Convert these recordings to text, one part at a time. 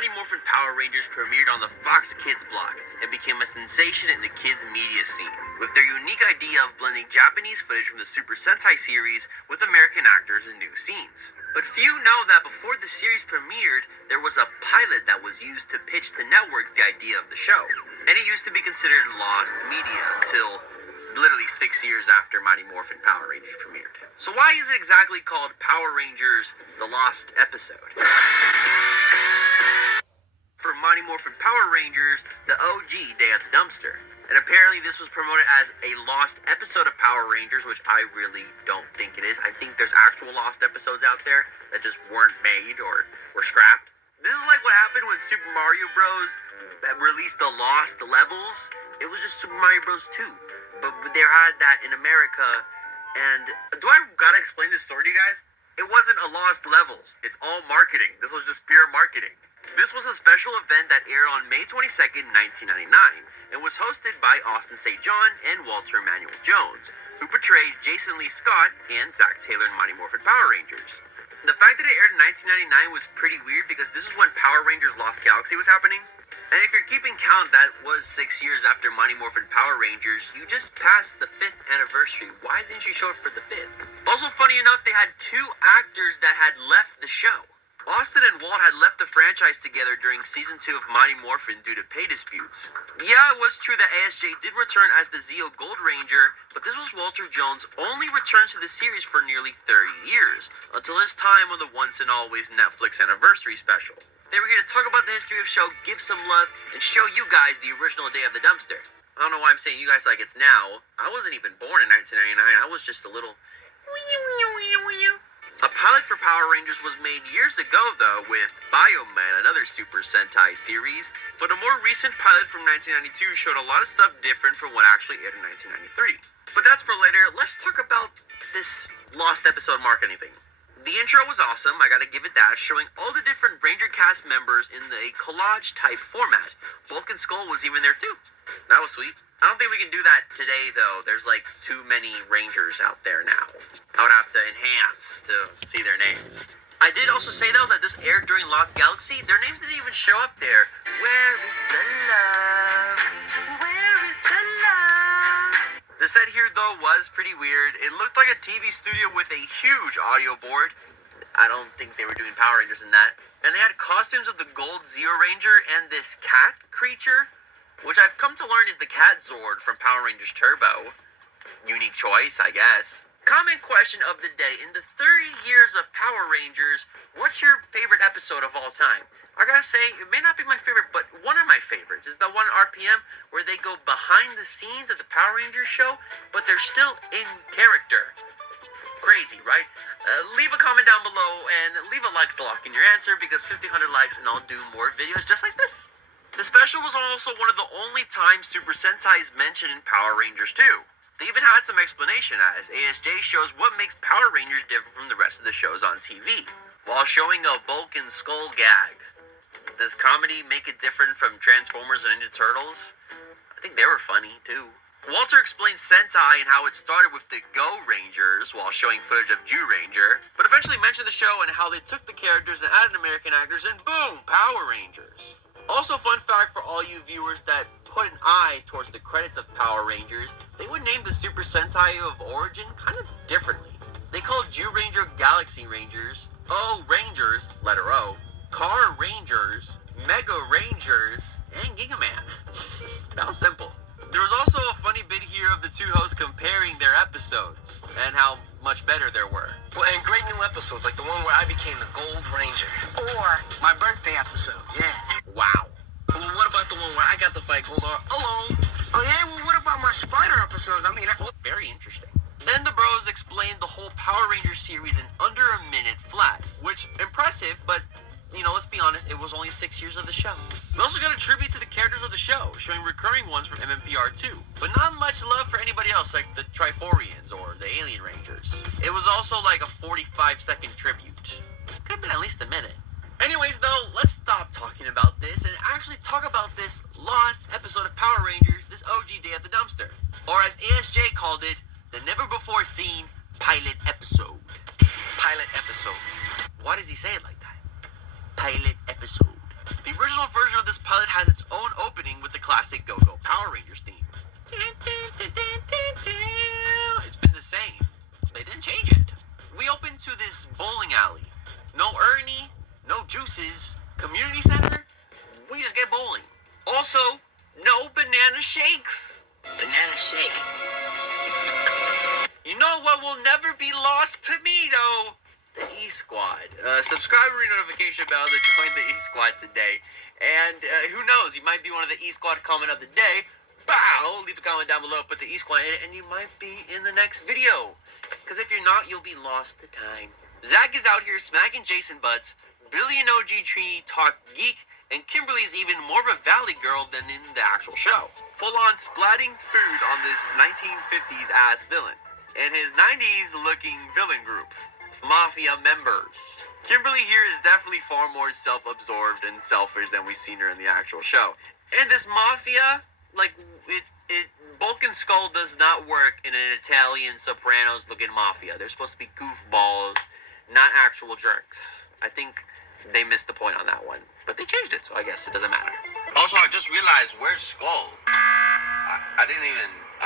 Mighty Morphin Power Rangers premiered on the Fox Kids block and became a sensation in the kids' media scene, with their unique idea of blending Japanese footage from the Super Sentai series with American actors in new scenes. But few know that before the series premiered, there was a pilot that was used to pitch to networks the idea of the show, and it used to be considered lost media until literally 6 years after Mighty Morphin Power Rangers premiered. So why is it exactly called Power Rangers The Lost Episode? For Mighty Morphin Power Rangers, the OG Day at the Dumpster. And apparently this was promoted as a lost episode of Power Rangers, which I really don't think it is. I think there's actual lost episodes out there that just weren't made or were scrapped. This is like what happened when Super Mario Bros. Released the Lost Levels. It was just Super Mario Bros. 2. But they had that in America. And do I gotta explain this story to you guys? It wasn't a Lost Levels. It's all marketing. This was just pure marketing. This was a special event that aired on May 22nd, 1999, and was hosted by Austin St. John and Walter Emmanuel Jones, who portrayed Jason Lee Scott and Zack Taylor in Mighty Morphin Power Rangers. The fact that it aired in 1999 was pretty weird because this is when Power Rangers Lost Galaxy was happening. And if you're keeping count, that was 6 years after Mighty Morphin Power Rangers. You just passed the 5th anniversary. Why didn't you show it for the 5th? Also, funny enough, they had 2 actors that had left the show. Austin and Walt had left the franchise together during Season 2 of Mighty Morphin due to pay disputes. Yeah, it was true that ASJ did return as the Zeo Gold Ranger, but this was Walter Jones' only return to the series for nearly 30 years, until his time on the Once and Always Netflix anniversary special. They were here to talk about the history of the show, give some love, and show you guys the original Day of the Dumpster. I don't know why I'm saying you guys like it's now. I wasn't even born in 1999, I was just a little... A pilot for Power Rangers was made years ago, though, with Bioman, another Super Sentai series, but a more recent pilot from 1992 showed a lot of stuff different from what actually aired in 1993. But that's for later. Let's talk about this lost episode marketing thing. The intro was awesome, I gotta give it that, showing all the different Ranger cast members in a collage-type format. Bulk and Skull was even there, too. That was sweet. I don't think we can do that today, though. There's, like, too many Rangers out there now. I would have to enhance to see their names. I did also say, though, that this aired during Lost Galaxy. Their names didn't even show up there. Where is the love? Where is the love? The set here, though, was pretty weird. It looked like a TV studio with a huge audio board. I don't think they were doing Power Rangers in that. And they had costumes of the Gold Zeo Ranger and this cat creature, which I've come to learn is the Cat Zord from Power Rangers Turbo. Unique choice, I guess. Common question of the day. In the 30 years of Power Rangers, what's your favorite episode of all time? I gotta say, it may not be my favorite, but one of my favorites is the one RPM where they go behind the scenes of the Power Rangers show, but they're still in character. Crazy, right? Leave a comment down below and leave a like to lock in your answer, because 1,500 likes and I'll do more videos just like this. The special was also one of the only times Super Sentai is mentioned in Power Rangers 2. They even had some explanation as ASJ shows what makes Power Rangers different from the rest of the shows on TV, while showing a Bulk and Skull gag. Does comedy make it different from Transformers and Ninja Turtles? I think they were funny, too. Walter explained Sentai and how it started with the Go Rangers while showing footage of Jew Ranger, but eventually mentioned the show and how they took the characters and added American actors and boom, Power Rangers. Also, fun fact for all you viewers that put an eye towards the credits of Power Rangers, they would name the Super Sentai of origin kind of differently. They called Jew Ranger Galaxy Rangers, O Rangers, letter O, Car Rangers, Mega Rangers, and Gigaman. That was simple. There was also a funny bit here of the two hosts comparing their episodes and how much better there were. Well, and great new episodes, like the one where I became the Gold Ranger. Or my birthday episode, yeah. Wow. Well, what about the one where I got to fight Goldar alone? Oh, yeah? Well, what about my Spider episodes? I mean, very interesting. Then the bros explained the whole Power Rangers series in under a minute flat, which, impressive, but, you know, let's be honest, it was only 6 years of the show. We also got a tribute to the characters of the show, showing recurring ones from MMPR2, but not much love for anybody else like the Triforians or the Alien Rangers. It was also like a 45-second tribute. Could have been at least a minute. Anyways, though, let's stop talking about this and actually talk about this lost episode of Power Rangers, this OG Day at the Dumpster. Or as ASJ called it, the never-before-seen pilot episode. Pilot episode. Why does he say it like that? Pilot episode. The classic Go-Go Power Rangers theme. It's been the same. They didn't change it. We opened to this bowling alley. No Ernie, no juices, community center. We just get bowling. Also, no banana shakes. Banana shake. You know what will never be lost to me, though? The E-Squad. Subscribe and notification bell to join the E-Squad today. And who knows, you might be one of the E-Squad comment of the day. Bow! Leave a comment down below, put the E-Squad in it, and you might be in the next video. Because if you're not, you'll be lost to time. Zach is out here smacking Jason butts. Billy and OG Trini talk geek. And Kimberly's even more of a valley girl than in the actual show. Full on splatting food on this 1950s ass villain. And his 90s looking villain group. Mafia members. Kimberly here is definitely far more self-absorbed and selfish than we've seen her in the actual show. And this mafia, like, Bulk and Skull does not work in an Italian Sopranos looking mafia. They're supposed to be goofballs, not actual jerks. I think they missed the point on that one. But they changed it, so I guess it doesn't matter. Also, I just realized, where's Skull? I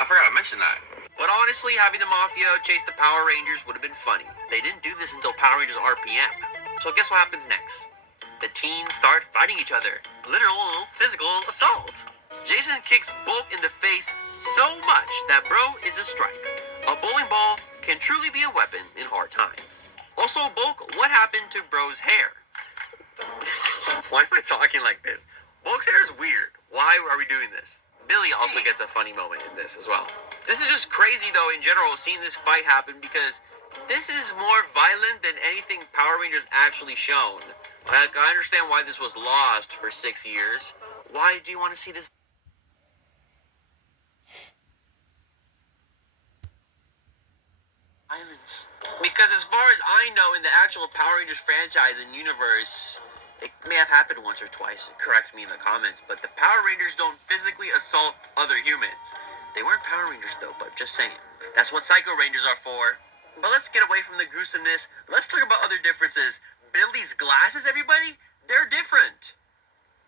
forgot to mention that. But honestly, having the Mafia chase the Power Rangers would have been funny. They didn't do this until Power Rangers RPM. So guess what happens next? The teens start fighting each other. Literal physical assault. Jason kicks Bulk in the face so much that Bro is a strike. A bowling ball can truly be a weapon in hard times. Also, Bulk, what happened to Bro's hair? Why am I talking like this? Bulk's hair is weird. Why are we doing this? Billy also gets a funny moment in this as well. This is just crazy, though, in general, seeing this fight happen, because this is more violent than anything Power Rangers actually shown. Like, I understand why this was lost for 6 years. Why do you want to see this? Violence. Because as far as I know, in the actual Power Rangers franchise and universe, it may have happened once or twice. Correct me in the comments, but the Power Rangers don't physically assault other humans. They weren't Power Rangers though, but just saying. That's what Psycho Rangers are for. But let's get away from the gruesomeness. Let's talk about other differences. Billy's glasses, everybody? They're different.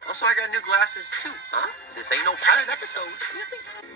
Also, I got new glasses too, huh? This ain't no pilot episode.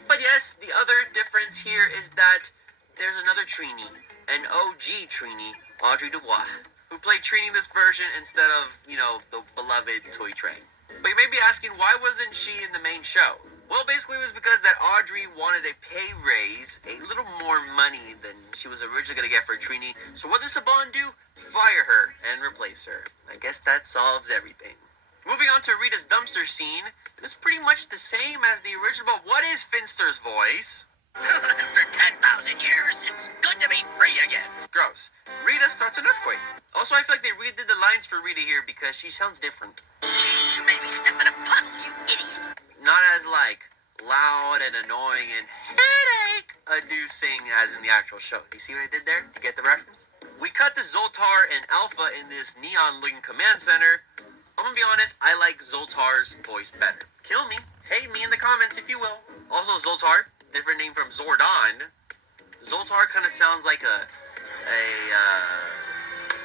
But yes, the other difference here is that there's another Trini, an OG Trini, Audrey Dubois, who played Trini in this version instead of, the beloved Toy Train. But you may be asking, why wasn't she in the main show? Well, basically it was because that Audrey wanted a pay raise, a little more money than she was originally going to get for Trini. So what does Saban do? Fire her and replace her. I guess that solves everything. Moving on to Rita's dumpster scene, it was pretty much the same as the original, but what is Finster's voice? After 10,000 years, it's good to be free again. Gross. Rita starts an earthquake. Also, I feel like they redid the lines for Rita here because she sounds different. Jeez, you made me step in a puddle, you idiot. Not as, loud and annoying and headache-inducing as in the actual show. Do you see what I did there? You get the reference? We cut to Zoltar and Alpha in this neon-looking command center. I'm gonna be honest, I like Zoltar's voice better. Kill me. Hate me in the comments if you will. Also, Zoltar, different name from Zordon. Zoltar kind of sounds like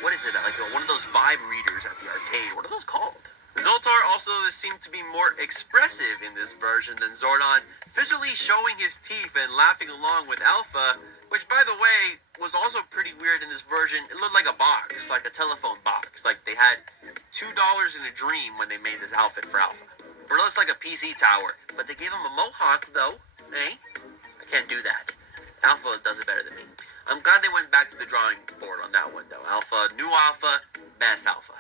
what is it? Like one of those vibe readers at the arcade. What are those called? Zoltar also seemed to be more expressive in this version than Zordon, visually showing his teeth and laughing along with Alpha, which, by the way, was also pretty weird in this version. It looked like a box, like a telephone box. Like they had $2 in a dream when they made this outfit for Alpha. It looks like a PC tower, but they gave him a mohawk, though. Eh? I can't do that. Alpha does it better than me. I'm glad they went back to the drawing board on that one, though. Alpha, new Alpha, best Alpha.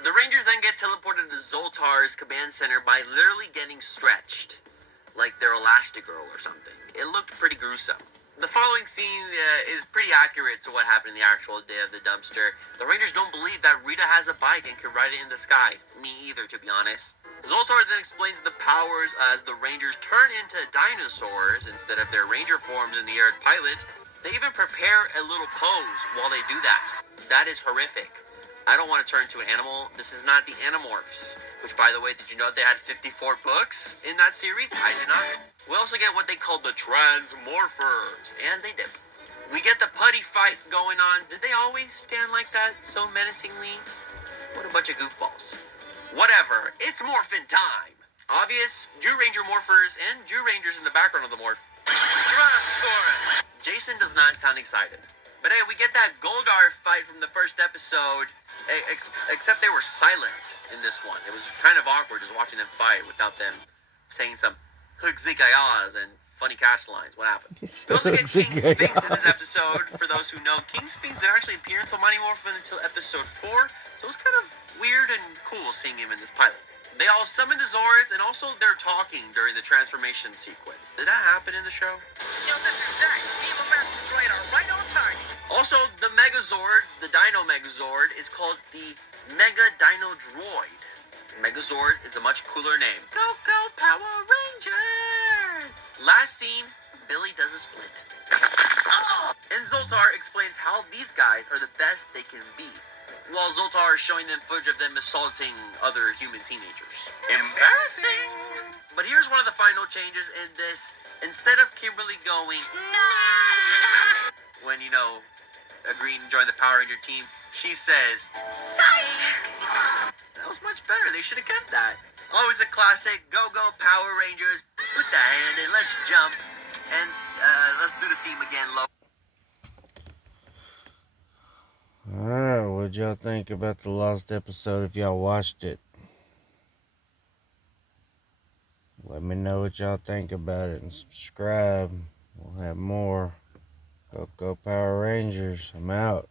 The Rangers then get teleported to Zoltar's command center by literally getting stretched, like they're Elastigirl or something. It looked pretty gruesome. The following scene is pretty accurate to what happened in the actual day of the dumpster. The Rangers don't believe that Rita has a bike and can ride it in the sky. Me either, to be honest. Zoltar then explains the powers as the Rangers turn into dinosaurs instead of their Ranger forms in the Arid pilot. They even prepare a little pose while they do that. That is horrific. I don't want to turn into an animal. This is not the Animorphs. Which, by the way, did you know they had 54 books in that series? I did not. We also get what they call the Transmorphers. And they did. We get the putty fight going on. Did they always stand like that so menacingly? What a bunch of goofballs. Whatever. It's morphin' time. Obvious Jew Ranger morphers and Jew Rangers in the background of the morph. Tyrannosaurus. Jason does not sound excited. But hey, we get that Goldar fight from the first episode, except they were silent in this one. It was kind of awkward just watching them fight without them saying some Hugzikayas and funny cash lines. What happened? We also get King Sphinx in this episode. For those who know, King Sphinx didn't actually appear until Mighty Morphin until episode 4, so it was kind of weird and cool seeing him in this pilot. They all summon the Zords, and also they're talking during the transformation sequence. Did that happen in the show? Yo, this is Zack. Evil Master Droid are right on target. Also, the Megazord, the Dino Megazord, is called the Mega Dino Droid. Megazord is a much cooler name. Go Power Rangers! Last scene, Billy does a split. And Zoltar explains how these guys are the best they can be, while Zoltar is showing them footage of them assaulting other human teenagers. Embarrassing! But here's one of the final changes in this. Instead of Kimberly going, when, agreeing to join the Power Ranger team, she says, psych! That was much better. They should have kept that. Always a classic. Go Power Rangers. Put the hand in. Let's jump. And let's do the theme again, Lo. Alright, what'd y'all think about the lost episode if y'all watched it? Let me know what y'all think about it and subscribe. We'll have more. Go Power Rangers. I'm out.